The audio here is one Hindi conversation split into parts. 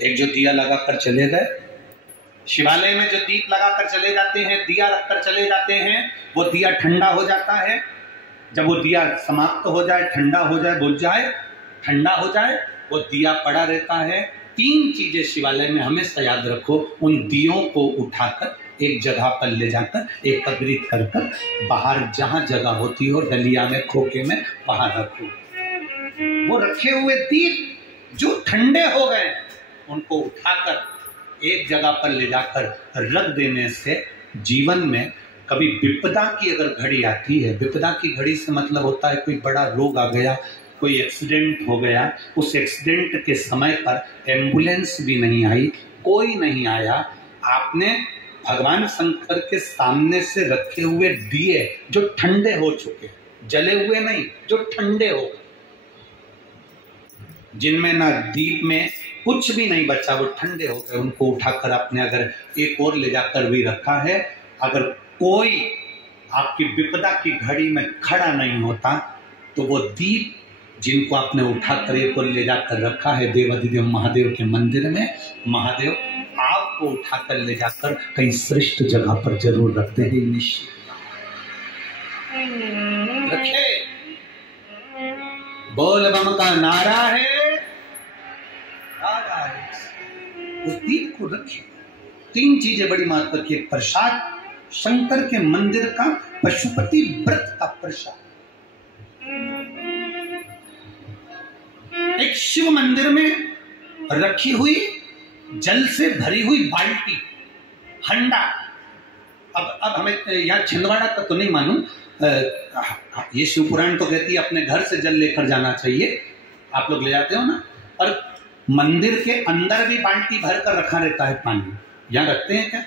एक जो दिया लगाकर चले गए, शिवालय में जो दीप लगाकर चले जाते हैं, दिया रखकर चले जाते हैं, वो दिया ठंडा हो जाता है। जब वो दिया समाप्त हो जाए, ठंडा हो जाए, बुझ जाए, ठंडा हो जाए, वो दिया पड़ा रहता है। 3 चीजें शिवालय में हमेशा याद रखो। उन दियों को उठाकर एक जगह पर ले जाकर एकत्रित कर कर बाहर जहां जगह होती हो, डलिया में, खोखे में, वहां रखो। वो रखे हुए दीप जो ठंडे हो गए उनको उठाकर एक जगह पर ले जाकर रख देने से जीवन में कभी विपदा की अगर घड़ी आती है, विपदा की घड़ी से मतलब होता है कोई बड़ा रोग आ गया, कोई एक्सीडेंट हो गया, उस एक्सीडेंट के समय पर एम्बुलेंस भी नहीं आई, कोई नहीं आया, आपने भगवान शंकर के सामने से रखे हुए दिए जो ठंडे हो चुके, जले हुए नहीं, जो ठंडे हो गए, जिनमें ना दीप में कुछ भी नहीं बचा, वो ठंडे हो गए, उनको उठाकर आपने अगर एक और ले जाकर भी रखा है, अगर कोई आपकी विपदा की घड़ी में खड़ा नहीं होता तो वो दीप जिनको आपने उठाकर एक और ले जाकर रखा है देवाधिदेव महादेव के मंदिर में, महादेव आपको उठाकर ले जाकर कहीं श्रेष्ठ जगह पर जरूर रखते हैं। निश्चित रखे। बोल बम का नारा है, उस दीप को रखिए। 3 चीजें बड़ी महत्व की। प्रसाद, शंकर के मंदिर का पशुपति व्रत का प्रसाद। एक शिव मंदिर में रखी हुई जल से भरी हुई बाल्टी, हंडा। अब हमें यहाँ छिंदवाड़ा का तो नहीं मालूम, ये शिव पुराण तो कहती है अपने घर से जल लेकर जाना चाहिए, आप लोग ले जाते हो ना, और मंदिर के अंदर भी बाल्टी भरकर रखा रहता है पानी। यहाँ रखते हैं क्या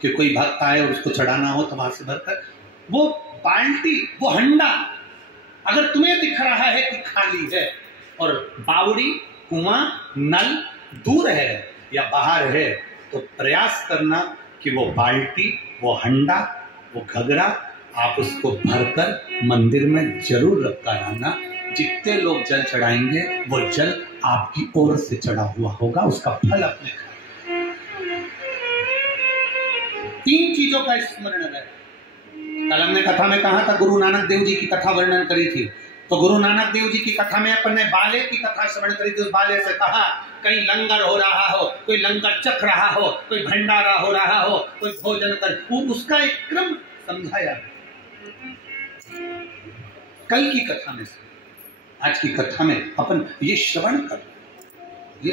कि कोई भक्त आए और उसको चढ़ाना हो तो वहां से भरकर, वो बाल्टी, वो हंडा अगर तुम्हें दिख रहा है कि खाली है और बावड़ी, कुआं, नल दूर है या बाहर है, तो प्रयास करना कि वो बाल्टी, वो हंडा, वो घगरा आप उसको भरकर मंदिर में जरूर रखकर आना। जितने लोग जल चढ़ाएंगे वो जल आपकी ओर से चढ़ा हुआ होगा, उसका फल अपने। 3 चीजों का स्मरण है। कल हमने कथा में कहा था, गुरु नानक देव जी की कथा वर्णन करी थी, तो गुरु नानक देव जी की कथा में अपन ने बाले की कथा श्रवण करी थी। उस बाले से कहा कहीं लंगर हो रहा हो, कोई लंगर चख रहा हो, कोई भंडारा हो रहा हो, कोई भोजन कर, उसका एक क्रम समझाया कल की कथा में से। आज की कथा में अपन ये श्रवण कर, ये